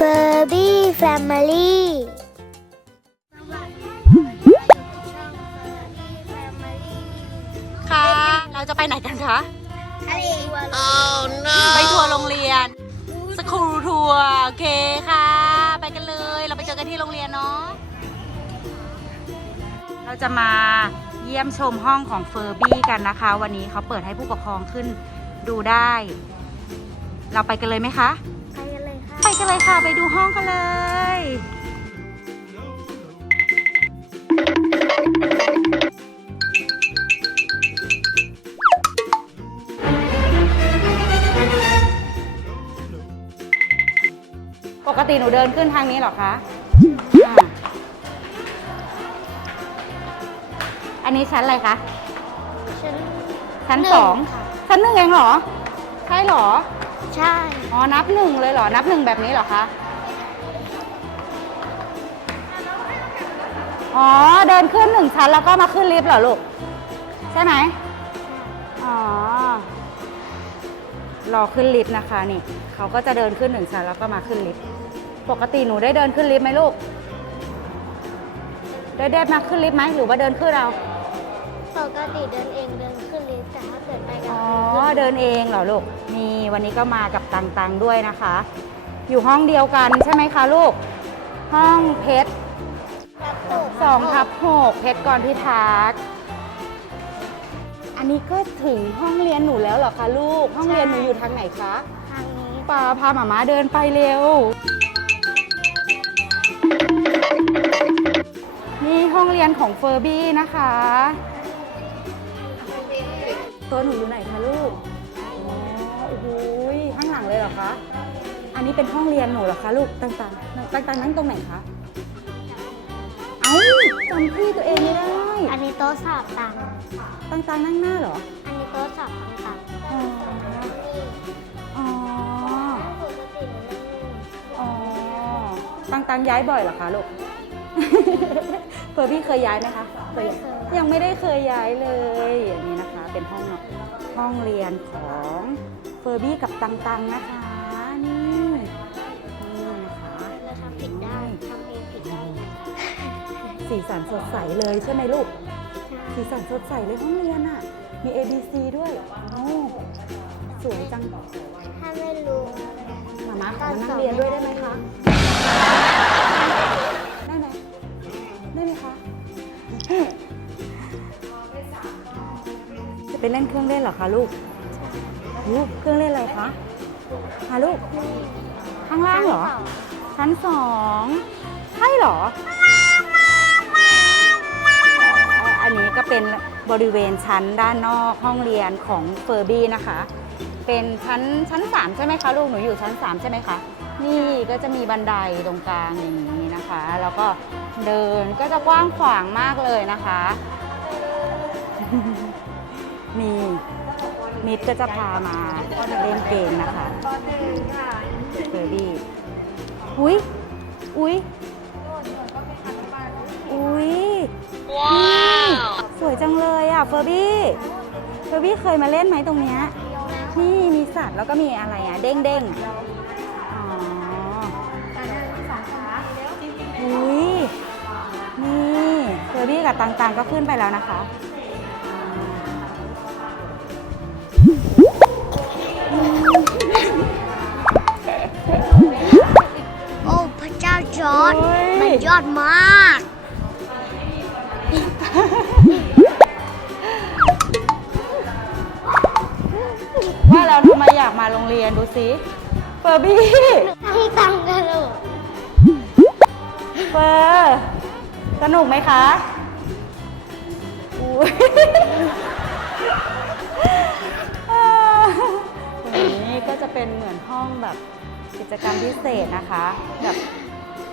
Furby Family ค่ะ เราจะไปไหนกันคะทะเลไปทัวร์โรงเรียน สคูลทัวร์ โอเคค่ะ ไปกันเลย เราไปเจอกันที่โรงเรียนเนาะ เราจะมาเยี่ยมชมห้องของเฟอร์บี้กันนะคะ วันนี้เขาเปิดให้ผู้ปกครองขึ้นดูได้ เราไปกันเลยไหมคะไป กันเลยค่ะไปกันเลยค่ะ ไปดูห้องกันเลย ปกติหนูเดินขึ้นทางนี้เหรอคะอ่าอันนี้ชั้นอะไรคะ ชั้นชั้นหนึ่งสองค่ะ ชั้นหนึ่งเองเหรอ ใช่เหรอ ใช่ อ๋อ นับหนึ่งเลยเหรอ นับหนึ่งแบบนี้เหรอคะ อ๋อ เดินขึ้นหนึ่งชั้นแล้วก็มาขึ้นลิฟต์เหรอลูก ใช่ไหมอ๋อ รอขึ้นลิฟต์นะคะนี่ เขาก็จะเดินขึ้นหนึ่งชั้นแล้วก็มาขึ้นลิฟต์ ปกติหนูได้เดินขึ้นลิฟต์ไหมลูก ได้ได้มาขึ้นลิฟต์ไหมหรือว่าเดินขึ้นเรา ปกติเดินเองเดินขึ้นลิฟต์ แต่ถ้าเกิดไปกับอ๋อเดินเองเหรอลูกนี่วันนี้ก็มากับตังตังด้วยนะคะ อยู่ห้องเดียวกันใช่ไหมคะลูก ห้องเพชรสองทับหกเพชรกรพิทักษ์อันนี้ก็ถึงห้องเรียนหนูแล้วเหรอคะลูก ห้องเรียนหนูอยู่ทางไหนคะทางนี้ปาพาหมาม้าเดินไปเร็ว นี่ห้องเรียนของเฟอร์บี้นะคะ ตัวหนูอยู่ไหนคะลูก อ๋อ โอ้โหยข้างหลังเลยเหรอคะ อันนี้เป็นห้องเรียนหนูเหรอคะลูกต่างๆต่างๆนั่งตรงไหนคะ เอ้าจำที่ตัวเองไม่ได้อันนี้โต๊ะสอบตังค์ต่างๆนั่งหน้าเหรอ อันนี้โต๊ะสอบตังค์อ๋อ อ๋อปกติหนูนั่งนี่อ๋อตังตังย้ายบ่อยเหรอคะลูกเฟอร์บี้เคยย้ายไหมคะเคยย้ายยังไม่ได้เคยย้ายเลยอันนี้นะคะ เป็นห้องนอนห้องเรียนของเฟอร์บี้กับตังตังนะคะ นี่นี่นะคะเราทำผิดได้ทำเองผิดได้สีสันสดใสเลยใช่ไหมลูกใช่สีสันสดใสเลยห้องเรียนอะ่ะ มี A B C ด้วยโอ้สวยจังถ้าไม่รู้หมามาขอมานั่งเรียนด้วยได้ไหมคะ ไปเล่นเครื่องเล่นเหรอคะลูกลูกเครื่องเล่นอะไรคะฮะลูก ข้างล่างเหรอ ชั้นสองใช่เหรอ อันนี้ก็เป็นบริเวณชั้นด้านนอกห้องเรียนของเฟอร์บี้นะคะ เป็นชั้นชั้นสามใช่ไหมคะลูก หนูอยู่ชั้นสามใช่ไหมคะ นี่ก็จะมีบันไดตรงกลางอย่างนี้นะคะ แล้วก็เดินก็จะกว้างขวางมากเลยนะคะ นี่มิดก็จะพามาเล่นเกมนะคะเฟอร์บี้อุ้ยอุ้ยอุ้ยนี่สวยจังเลยอะเฟอร์บี้เฟอร์บี้เคยมาเล่นไหมตรงเนี้ยนี่มีสัตว์แล้วก็มีอะไรอะ เด้งเด้งๆอ๋ออุ้ยนี่เฟอร์บี้กับตังๆก็ขึ้นไปแล้วนะคะ โอ้พระเจ้าจอร์ดโอ้ยมันยอดมาก ว่าแล้วทำไมอยากมาโรงเรียนดูสิเฟอร์บี้ทั้งตังค์กันเลยเฟอร์สนุกไหมคะอุ๊ย นี้ก็จะเป็นเหมือนห้องแบบกิจกรรมพิเศษนะคะแบบ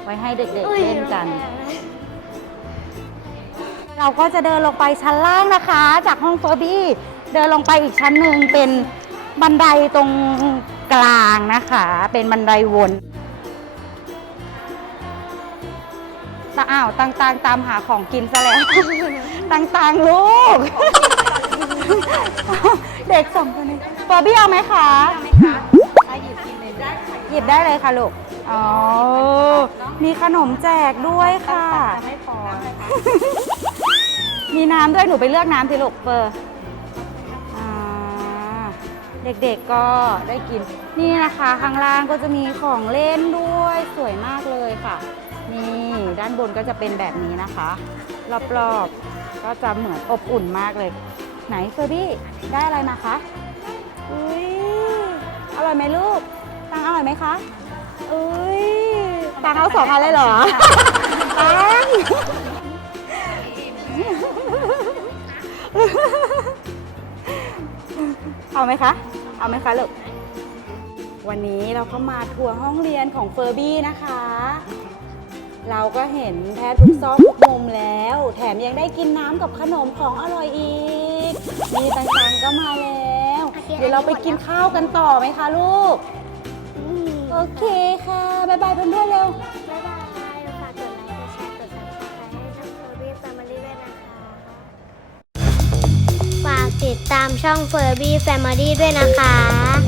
ไว้ให้เด็กๆเล่นกัน เราก็จะเดินลงไปชั้นล่างนะคะ จากห้องเฟอร์บี้เดินลงไปอีกชั้นหนึ่งเป็นบันไดตรงกลางนะคะ เป็นบันไดวนตาอ้าวตังๆ ตามหาของกินซะแล้วตังๆลูก เด็กสองคนนี้เฟอร์บี้เอาไหมคะหยิบได้เลยค่ะลูก อ๋อ มีขนมแจกด้วยค่ะไม่พอนะคะมีน้ำด้วยหนูไปเลือกน้ำสิลูกเปอร์อ่าเด็กๆก็ได้กิน นี่นะคะข้างล่างก็จะมีของเล่นด้วยสวยมากเลยค่ะ นี่ด้านบนก็จะเป็นแบบนี้นะคะ รอบๆก็จะเหมือนอบอุ่นมากเลย ไหนเฟอร์บี้ได้อะไรมาคะอุ้ยอร่อยไหมลูกตังอร่อยไหมคะอุ้ยตังเอาสองอันเลยเหรอตังเอาไหมคะ เอาไหมคะลูกวันนี้เราก็มาทัวร์ห้องเรียนของเฟอร์บี้นะคะ เราก็เห็นแทบทุกซอกทุกมุมแล้ว แถมยังได้กินน้ำกับขนมของอร่อยอีก มีต่างๆก็มาแล้ว เดี๋ยวเราไปกินข้าวกันต่อไหมคะลูกอืมโอเคค่ะ บ๊ายบายเพื่อนๆเร็ว บ๊ายบายฝากกดไลค์กดแชร์กดซับสไครต์ให้ช่องเฟอร์บี้แฟมิลี่ด้วยนะคะ ฝากติดตามช่องเฟอร์บี้แฟมิลี่ด้วยนะคะ